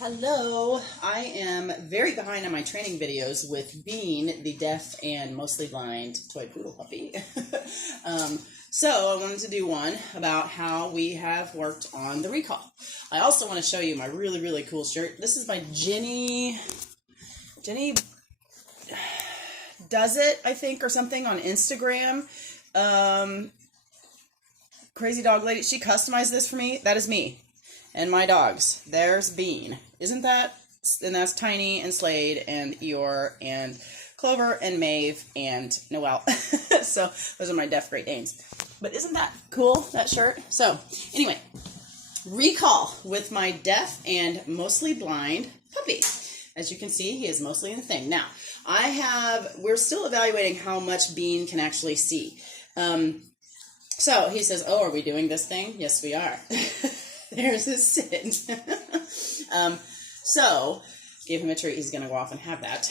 Hello, I am very behind on my training videos with Bean, the deaf and mostly blind toy poodle puppy. So I wanted to do one about how we have worked on the recall. I also want to show you my really cool shirt. This is my Jenny Does It, I think, or something on Instagram. Crazy dog lady, she customized this for me. That is me. And my dogs. There's Bean. Isn't that? And that's Tiny and Slade and Eeyore and Clover and Maeve and Noelle. So those are my deaf Great Danes. But isn't that cool, that shirt? So anyway, recall with my deaf and mostly blind puppy. As you can see, he is mostly in the thing. Now, we're still evaluating how much Bean can actually see. So he says, oh, are we doing this thing? Yes, we are. There's his sit. So, give him a treat. He's going to go off and have that.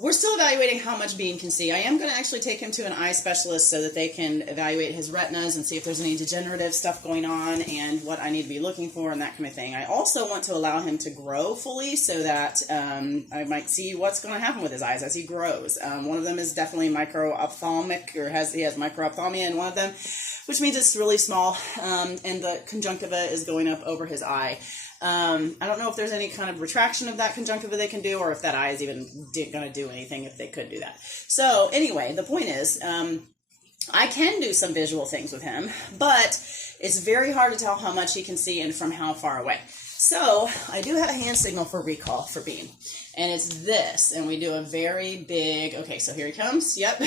We're still evaluating how much Bean can see. I am going to actually take him to an eye specialist so that they can evaluate his retinas and see if there's any degenerative stuff going on and what I need to be looking for and that kind of thing. I also want to allow him to grow fully so that I might see what's going to happen with his eyes as he grows. One of them is definitely micro-ophthalmic, or he has micro-ophthalmia in one of them, which means it's really small, and the conjunctiva is going up over his eye. I don't know if there's any kind of retraction of that conjunctiva they can do, or if that eye is even going to do anything if they could do that. So anyway, the point is, I can do some visual things with him, but it's very hard to tell how much he can see and from how far away. So I do have a hand signal for recall for Bean, and it's this, and we do a very big, okay, so here he comes, yep,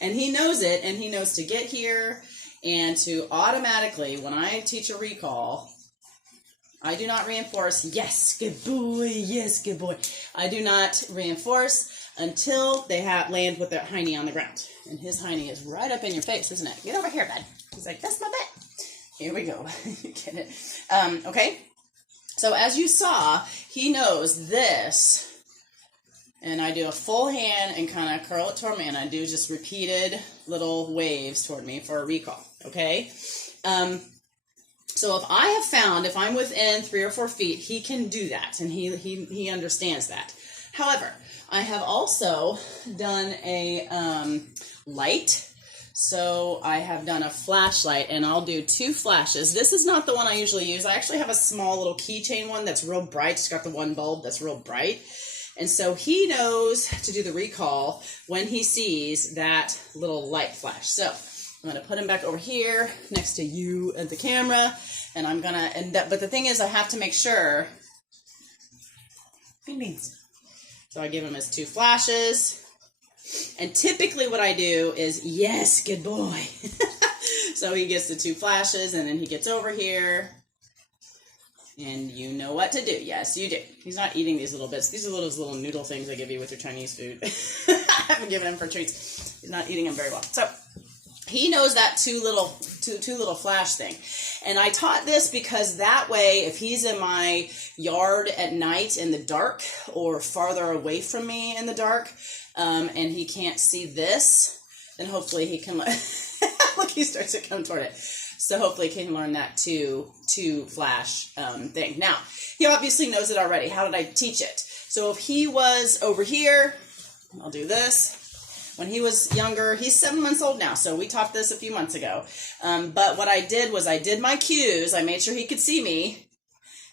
and he knows it, and he knows to get here, and to automatically, when I teach a recall, I do not reinforce, yes, good boy, yes, good boy. I do not reinforce until they land with their hiney on the ground. And his hiney is right up in your face, isn't it? Get over here, bud. He's like, that's my butt. Here we go. Get it? Okay. So as you saw, he knows this. And I do a full hand and kind of curl it toward me. And I do just repeated little waves toward me for a recall. Okay? So if I have found, if I'm within 3 or 4 feet, he can do that, and he understands that. However, I have also done a light. So I have done a flashlight, and I'll do 2 flashes. This is not the one I usually use. I actually have a small little keychain one that's real bright. It's got the one bulb that's real bright. And so he knows to do the recall when he sees that little light flash. So I'm going to put him back over here next to you at the camera, and I'm going to, but the thing is, I have to make sure, beans. So I give him his 2 flashes, and typically what I do is, yes, good boy. So he gets the 2 flashes, and then he gets over here, and you know what to do. Yes, you do. He's not eating these little bits. These are those little noodle things they give you with your Chinese food. I haven't given him for treats. He's not eating them very well. So he knows that two little flash thing. And I taught this because that way, if he's in my yard at night in the dark or farther away from me in the dark, and he can't see this, then hopefully he can, look, he starts to come toward it. So hopefully he can learn that two flash thing. Now, he obviously knows it already. How did I teach it? So if he was over here, I'll do this. When he was younger, he's 7 months old now, so we taught this a few months ago. But what I did was I did my cues. I made sure he could see me,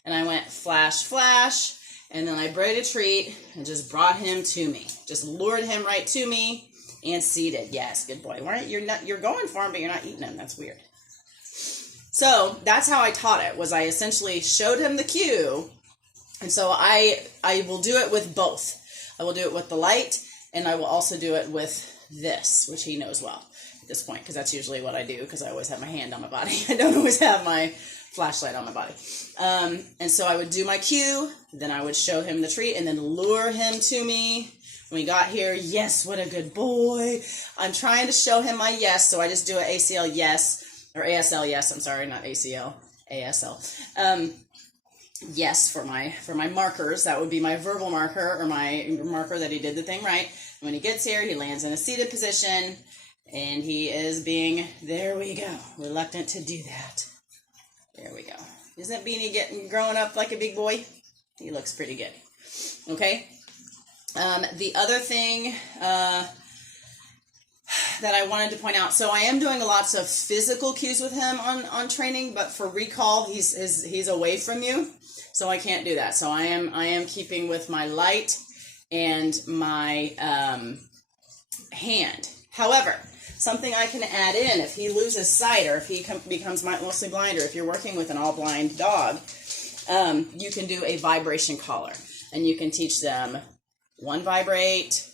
and I went flash, flash, and then I braided a treat and just brought him to me. Just lured him right to me and seated. Yes, good boy. You're going for him, but you're not eating him. That's weird. So that's how I taught it, was I essentially showed him the cue, and so I will do it with both. I will do it with the light, and I will also do it with this, which he knows well at this point, because that's usually what I do, because I always have my hand on my body. I don't always have my flashlight on my body. And so I would do my cue, then I would show him the treat, and then lure him to me. When we got here, yes, what a good boy. I'm trying to show him my yes, so I just do an ACL yes, or ASL yes, I'm sorry, not ACL, ASL. Yes, for my markers. That would be my verbal marker, or my marker that he did the thing right. When he gets here, he lands in a seated position, and he is being, there we go, reluctant to do that. There we go. Isn't Beanie growing up like a big boy? He looks pretty good. Okay. The other thing that I wanted to point out, so I am doing lots of physical cues with him on training, but for recall, he's away from you, so I can't do that. So I am keeping with my light and my hand. However, something I can add in if he loses sight or if he becomes mostly blind, or if you're working with an all blind dog, you can do a vibration collar, and you can teach them 1 vibrate,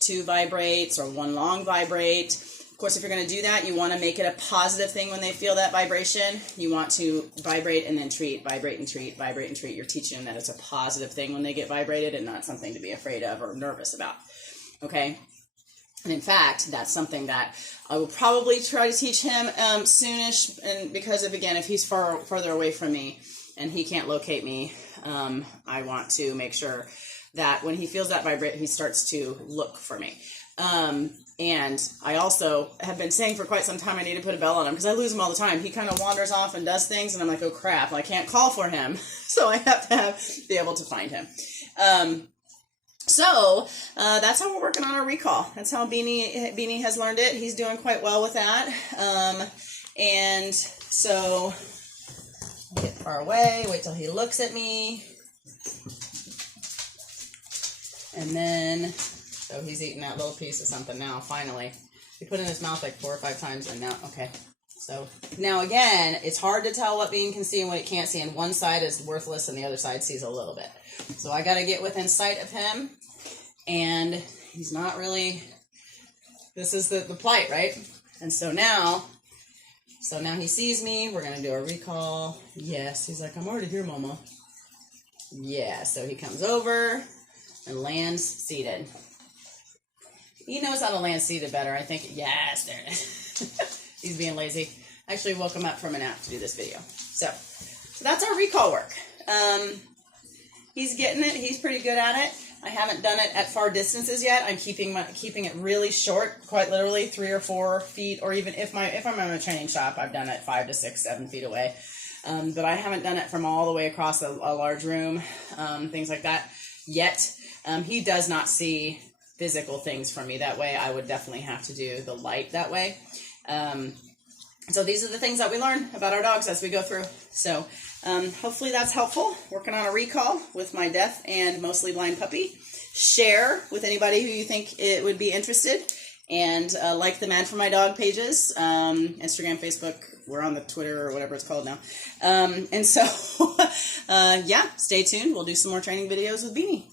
2 vibrates, or 1 long vibrate. Of course, if you're going to do that, you want to make it a positive thing when they feel that vibration. You want to vibrate and then treat, vibrate and treat, vibrate and treat. You're teaching them that it's a positive thing when they get vibrated and not something to be afraid of or nervous about. Okay? And in fact, that's something that I will probably try to teach him soonish, and because of, again, if he's further away from me and he can't locate me, I want to make sure that when he feels that vibrate, he starts to look for me. And I also have been saying for quite some time I need to put a bell on him because I lose him all the time. He kind of wanders off and does things, and I'm like, oh crap, I can't call for him. So I have to be able to find him. So that's how we're working on our recall. That's how Beanie has learned it. He's doing quite well with that. And so I'll get far away, wait till he looks at me. And then, so he's eating that little piece of something now, finally. He put it in his mouth like 4 or 5 times, and now, okay. So now again, it's hard to tell what Bean can see and what it can't see, and one side is worthless and the other side sees a little bit. So I got to get within sight of him, and he's not really, this is the plight, right? And so now he sees me. We're going to do a recall. Yes, he's like, I'm already here, Mama. Yeah, so he comes over and lands seated. He knows how to land seated better, I think. Yes, there it is. He's being lazy. I actually woke him up from a nap to do this video. So that's our recall work. He's getting it. He's pretty good at it. I haven't done it at far distances yet. I'm keeping it really short, quite literally 3 or 4 feet, or even if I'm in a training shop, I've done it 5 to 6, 7 feet away. But I haven't done it from all the way across a large room, things like that yet. He does not see physical things from me that way. I would definitely have to do the light that way. So these are the things that we learn about our dogs as we go through. So hopefully that's helpful. Working on a recall with my deaf and mostly blind puppy. Share with anybody who you think it would be interested. And like the Mad for My Dog pages, Instagram, Facebook. We're on the Twitter or whatever it's called now. And so, yeah, stay tuned. We'll do some more training videos with Beanie.